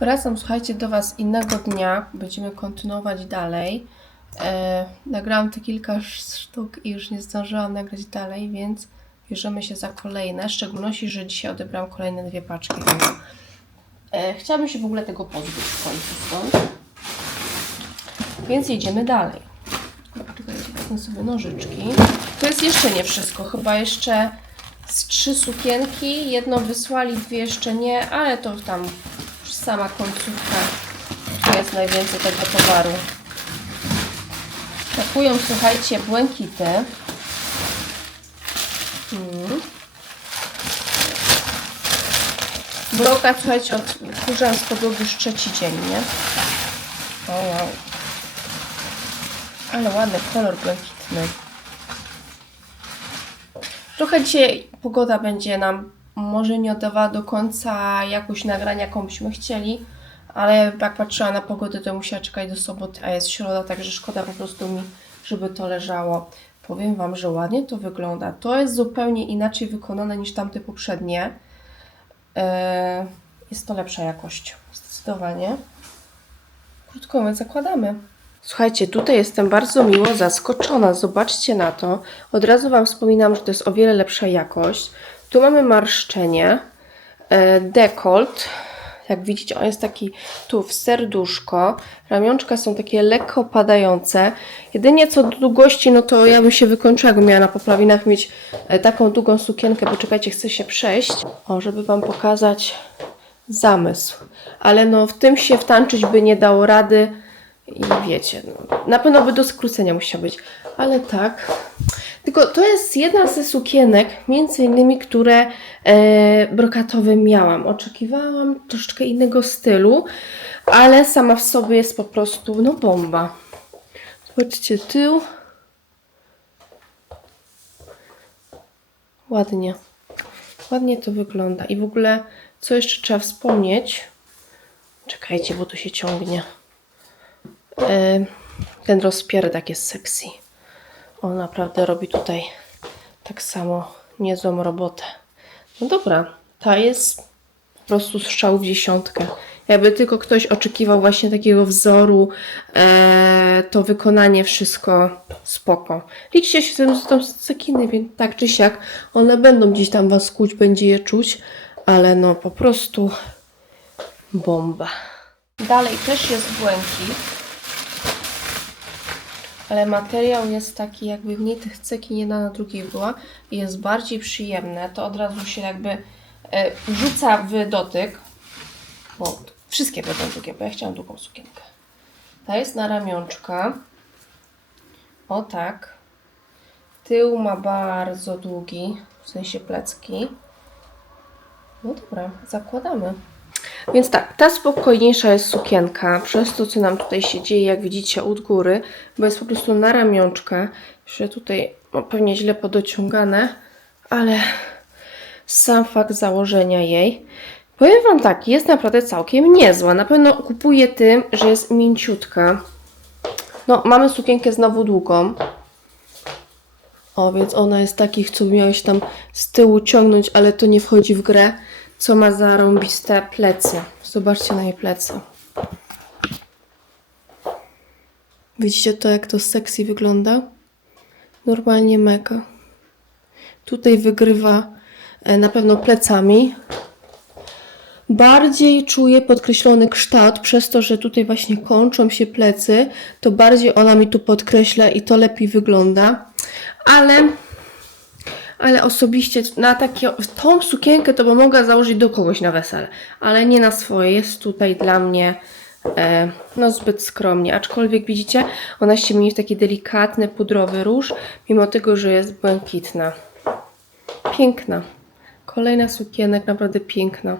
Wracam, słuchajcie, do Was innego dnia. Będziemy kontynuować dalej. E, nagrałam te kilka sz- sztuk i już nie zdążyłam nagrać dalej, więc bierzemy się za kolejne. W szczególności, że dzisiaj odebrałam kolejne dwie paczki. E, chciałabym się w ogóle tego pozbyć w końcu stąd. Więc jedziemy dalej. Wezmę sobie nożyczki. To jest jeszcze nie wszystko. Chyba jeszcze z trzy sukienki. Jedno wysłali, dwie jeszcze nie, ale to tam sama końcówka. Tu jest najwięcej tego towaru. Takują, słuchajcie, błękity. Mm. Brokat, słuchajcie, odkurzam z podłogi już trzeci dzień, nie? O, wow. Ale ładny kolor błękitny. Trochę dzisiaj pogoda będzie nam może nie oddawała do końca jakoś nagrania, jaką byśmy chcieli, ale jak patrzyła na pogodę, to musiała czekać do soboty, a jest środa, także szkoda po prostu mi, żeby to leżało. Powiem Wam, że ładnie to wygląda. To jest zupełnie inaczej wykonane niż tamte poprzednie. Eee, jest to lepsza jakość, zdecydowanie. Krótko mówiąc, zakładamy. Słuchajcie, tutaj jestem bardzo miło zaskoczona. Zobaczcie na to. Od razu Wam wspominam, że to jest o wiele lepsza jakość. Tu mamy marszczenie, e, dekolt. Jak widzicie, on jest taki tu w serduszko. Ramionczka są takie lekko padające. Jedynie co do długości, no to ja bym się wykończyła, jakbym miała na poprawinach mieć e, taką długą sukienkę. Poczekajcie, chcę się przejść, o, żeby Wam pokazać zamysł. Ale no w tym się wtańczyć by nie dało rady. I wiecie, no, na pewno by do skrócenia musiał być, ale tak. Tylko to jest jedna ze sukienek, między innymi, które e, brokatowe miałam. Oczekiwałam troszeczkę innego stylu, ale sama w sobie jest po prostu, no bomba. Zobaczcie tył. Ładnie. Ładnie to wygląda. I w ogóle, co jeszcze trzeba wspomnieć? Czekajcie, bo tu się ciągnie. E, ten rozpierdak jest sexy. On naprawdę robi tutaj tak samo niezłą robotę. No dobra, ta jest po prostu strzał w dziesiątkę. Jakby tylko ktoś oczekiwał właśnie takiego wzoru, e, to wykonanie wszystko spoko. Liczcie się z tym, że to są cekiny, więc tak czy siak one będą gdzieś tam was kuć, będzie je czuć, ale no po prostu bomba. Dalej też jest błękit ale materiał jest taki, jakby mniej tych cekin jedna na drugiej była i jest bardziej przyjemne. To od razu się jakby e, rzuca w dotyk, bo wszystkie będą długie, bo ja chciałam długą sukienkę. Ta jest na ramionczka. O tak. Tył ma bardzo długi, w sensie plecki. No dobra, zakładamy. Więc tak, ta spokojniejsza jest sukienka, przez to, co nam tutaj się dzieje, jak widzicie, od góry, bo jest po prostu na ramionczkę. Jeszcze tutaj no, pewnie źle podociągane, ale sam fakt założenia jej. Powiem Wam tak, jest naprawdę całkiem niezła. Na pewno kupuję tym, że jest mięciutka. No, mamy sukienkę znowu długą. O, więc ona jest takich, co miałeś tam z tyłu ciągnąć, ale to nie wchodzi w grę co ma zarąbiste plecy. Zobaczcie na jej plecy. Widzicie to, jak to sexy wygląda? Normalnie mega. Tutaj wygrywa e, na pewno plecami. Bardziej czuję podkreślony kształt, przez to, że tutaj właśnie kończą się plecy, to bardziej ona mi tu podkreśla i to lepiej wygląda. Ale ale osobiście na takie, tą sukienkę to bym mogła założyć do kogoś na wesele, ale nie na swoje. Jest tutaj dla mnie e, no zbyt skromnie, aczkolwiek widzicie, ona się mieni w taki delikatny, pudrowy róż, mimo tego, że jest błękitna. Piękna. Kolejna sukienek, naprawdę piękna.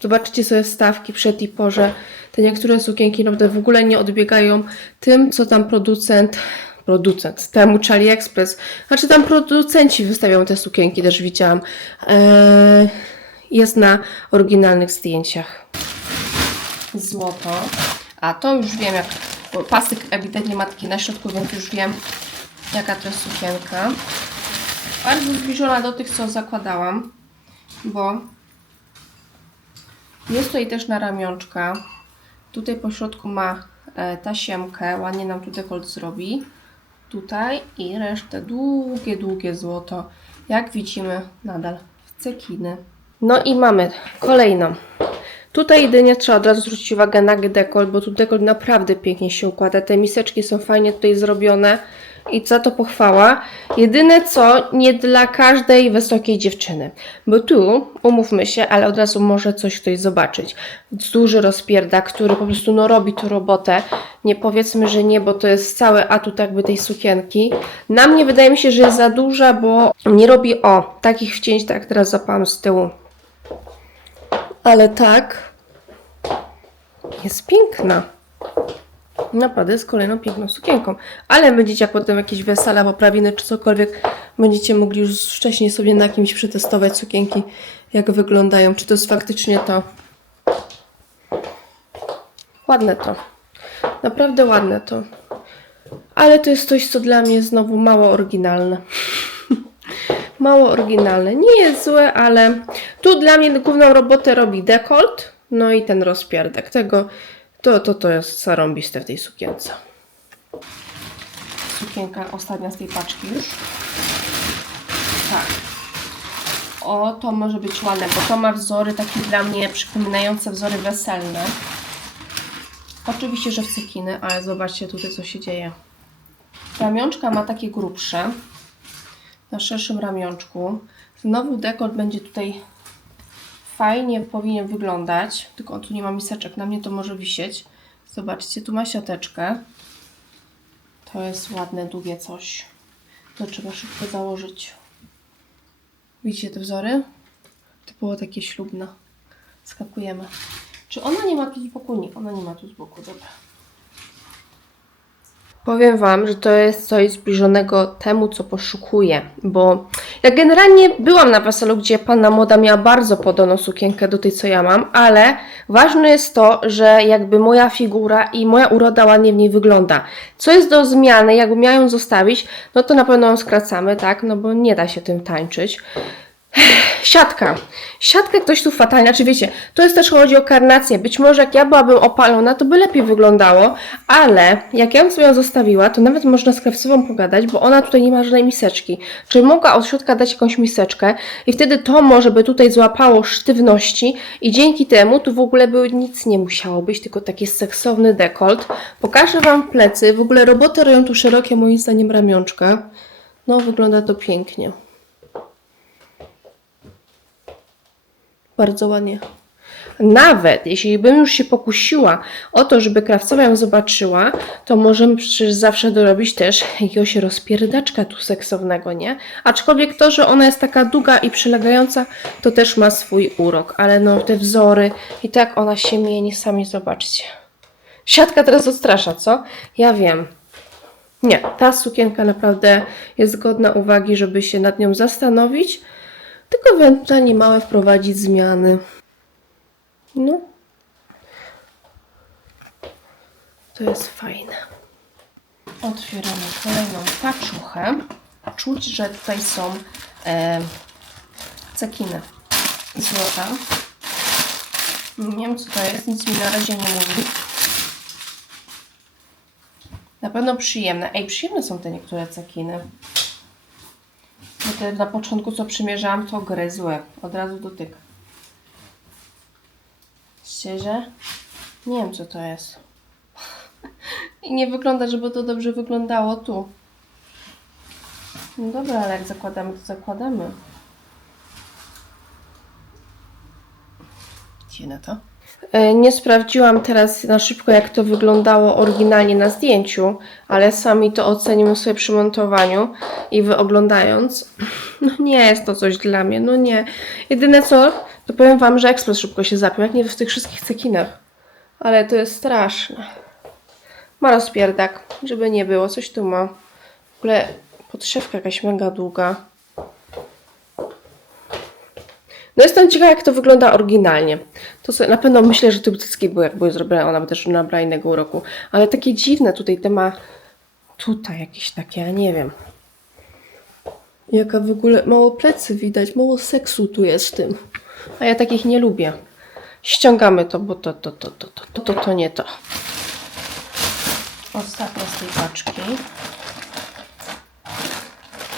Zobaczcie sobie wstawki przed i porze. Te niektóre sukienki naprawdę w ogóle nie odbiegają tym, co tam producent producent, temu Charlie Express, znaczy tam producenci wystawiają te sukienki, też widziałam, eee, jest na oryginalnych zdjęciach. Złoto. A to już wiem, jak bo pasyk ewidentnie ma taki na środku, więc już wiem, jaka to jest sukienka. Bardzo zbliżona do tych, co zakładałam, bo Jest tutaj też na ramionczka. Tutaj po środku ma e, tasiemkę, ładnie nam tu dekolt zrobi. Tutaj i resztę długie, długie złoto. Jak widzimy, nadal w cekiny. No i mamy kolejną. Tutaj jedynie trzeba od razu zwrócić uwagę na dekolt, bo tu dekolt naprawdę pięknie się układa. Te miseczki są fajnie tutaj zrobione i za to pochwała. Jedyne co, nie dla każdej wysokiej dziewczyny. Bo tu, umówmy się, ale od razu może coś ktoś zobaczyć. Duży rozpierdak, który po prostu no, robi tu robotę. Nie powiedzmy, że nie, bo to jest cały atut jakby tej sukienki. Na mnie wydaje mi się, że jest za duża, bo nie robi o takich wcięć, tak teraz zapałam z tyłu. Ale tak, jest piękna. Naprawdę jest kolejną piękną sukienką. Ale będziecie jak potem jakieś wesela, poprawiny czy cokolwiek, będziecie mogli już wcześniej sobie na kimś przetestować sukienki, jak wyglądają. Czy to jest faktycznie to. Ładne to. Naprawdę ładne to. Ale to jest coś, co dla mnie znowu mało oryginalne. mało oryginalne. Nie jest złe, ale tu dla mnie główną robotę robi dekolt, no i ten rozpierdek. Tego, to, to, to jest zarąbiste w tej sukience. Sukienka ostatnia z tej paczki już. Tak. O, to może być ładne, bo to ma wzory takie dla mnie przypominające wzory weselne. Oczywiście, że w cekiny, ale zobaczcie tutaj, co się dzieje. Ramionczka ma takie grubsze na szerszym ramionczku. Znowu dekolt będzie tutaj fajnie powinien wyglądać, tylko tu nie ma miseczek, na mnie to może wisieć. Zobaczcie, tu ma siateczkę. To jest ładne, długie coś. To trzeba szybko założyć. Widzicie te wzory? To było takie ślubne. Skakujemy. Czy ona nie ma tu z boku? Nie, ona nie ma tu z boku, dobra. Powiem Wam, że to jest coś zbliżonego temu, co poszukuję, bo ja generalnie byłam na weselu, gdzie panna moda miała bardzo podobną sukienkę do tej, co ja mam, ale ważne jest to, że jakby moja figura i moja uroda ładnie w niej wygląda. Co jest do zmiany, jakby miała ją zostawić, no to na pewno ją skracamy, tak, no bo nie da się tym tańczyć. Siatka. Siatka ktoś tu fatalnie, znaczy wiecie, to jest też chodzi o karnację. Być może jak ja byłabym opalona, to by lepiej wyglądało, ale jak ja bym sobie ją zostawiła, to nawet można z krawcową pogadać, bo ona tutaj nie ma żadnej miseczki. Czyli mogła od środka dać jakąś miseczkę i wtedy to może by tutaj złapało sztywności i dzięki temu tu w ogóle by nic nie musiało być, tylko taki seksowny dekolt. Pokażę Wam plecy. W ogóle roboty robią tu szerokie, moim zdaniem, ramionczka. No, wygląda to pięknie. Bardzo ładnie. Nawet jeśli bym już się pokusiła o to, żeby krawcowa ją zobaczyła, to możemy przecież zawsze dorobić też jakiegoś rozpierdaczka tu seksownego, nie? Aczkolwiek to, że ona jest taka długa i przylegająca, to też ma swój urok. Ale no te wzory i tak ona się mieni, sami zobaczcie. Siatka teraz odstrasza, co? Ja wiem. Nie, ta sukienka naprawdę jest godna uwagi, żeby się nad nią zastanowić, tylko ewentualnie małe wprowadzić zmiany. No. To jest fajne. Otwieramy kolejną paczuchę. Czuć, że tutaj są e, cekiny złota. Nie wiem co to jest, nic mi na razie nie mówi. Na pewno przyjemne. Ej, przyjemne są te niektóre cekiny. Na początku co przymierzałam to gryzły. Od razu dotyka. Szczerze? Nie wiem co to jest. I nie wygląda, żeby to dobrze wyglądało tu. No dobra, ale jak zakładamy, to zakładamy. Gdzie na to? E, Nie sprawdziłam teraz na szybko, jak to wyglądało oryginalnie na zdjęciu, ale sami to ocenimy sobie przy montowaniu i wy oglądając. No nie jest to coś dla mnie, no nie. Jedyne co, to powiem Wam, że ekspres szybko się zapiął, jak nie w tych wszystkich cekinach. Ale to jest straszne. Ma rozpierdak, żeby nie było, coś tu ma. W ogóle podszewka jakaś mega długa. No jestem ciekawa, jak to wygląda oryginalnie. To sobie, na pewno myślę, że te cycki były, jak były zrobione, ona by też nabrała innego uroku. Ale takie dziwne tutaj te ma... Tutaj jakieś takie, ja nie wiem. Jaka w ogóle mało plecy widać, mało seksu tu jest w tym. A ja takich nie lubię. ściągamy to, bo to, to, to, to, to, to, to, to nie to. Ostatnia z tej paczki.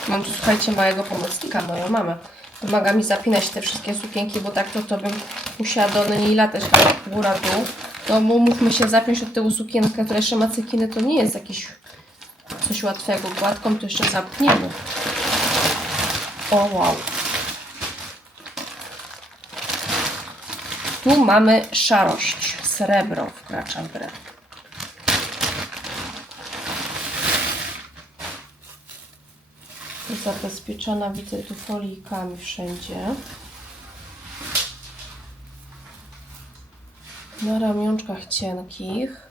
Mam tu, słuchajcie, małego pomocnika, moją mamę. Pomaga mi zapinać te wszystkie sukienki, bo tak to, to bym musiała do niej latać góra dół. No bo mówmy się, zapiąć od tyłu sukienkę, która jeszcze ma cekiny, to nie jest jakieś coś łatwego. Gładką to jeszcze zapniemy. O wow. Tu mamy szarość, srebro wkracza w grę. Zabezpieczona, widzę tu folijkami wszędzie. Na ramionczkach cienkich.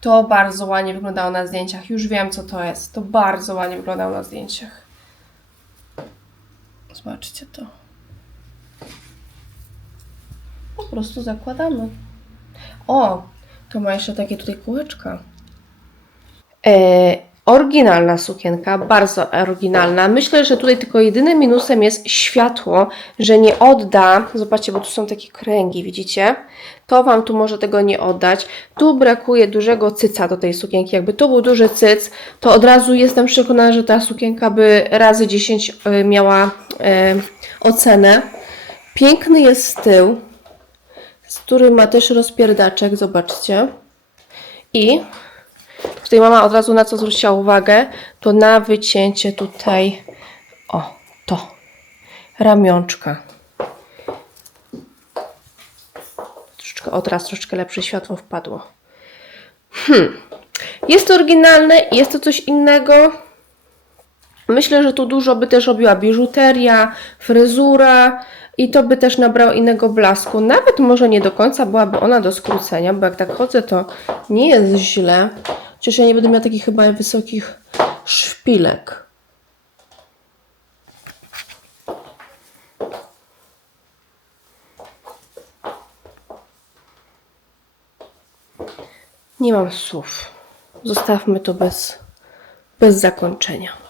To bardzo ładnie wyglądało na zdjęciach. Już wiem, co to jest. To bardzo ładnie wyglądało na zdjęciach. Zobaczcie to. Po prostu zakładamy. O, to ma jeszcze takie tutaj kółeczka. E, oryginalna sukienka, bardzo oryginalna. Myślę, że tutaj tylko jedynym minusem jest światło, że nie odda. Zobaczcie, bo tu są takie kręgi, widzicie? To Wam tu może tego nie oddać. Tu brakuje dużego cyca do tej sukienki. Jakby to był duży cyc, to od razu jestem przekonana, że ta sukienka by razy 10 y, miała y, ocenę. Piękny jest tył, z którym ma też rozpierdaczek, zobaczcie. I Tutaj mama od razu na co zwróciła uwagę, to na wycięcie tutaj, o, to, ramionczka. Troszeczkę, o teraz troszeczkę lepsze światło wpadło. Hmm. Jest to oryginalne, jest to coś innego. Myślę, że tu dużo by też robiła biżuteria, fryzura i to by też nabrało innego blasku. Nawet może nie do końca byłaby ona do skrócenia, bo jak tak chodzę, to nie jest źle. Chociaż ja nie będę miała takich chyba wysokich szpilek. Nie mam słów. Zostawmy to bez, bez zakończenia.